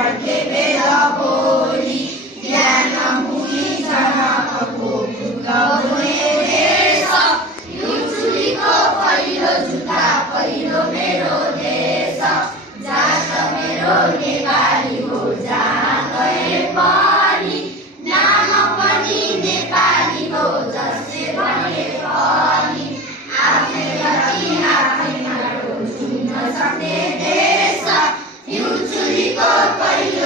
पढ्थे वेद बोली ज्ञान मुनि जनकको पुगौने देश यो चुलीको पहिलो जुत्ता पहिलो मेरो देश जात मेरो नेपाली हो जहाँ गए पनि नाम पनि नेपाली हो जसले भने पनि आफ्नै गति आफै माटो छुन सक्ने देश यो चुलीको पहिलो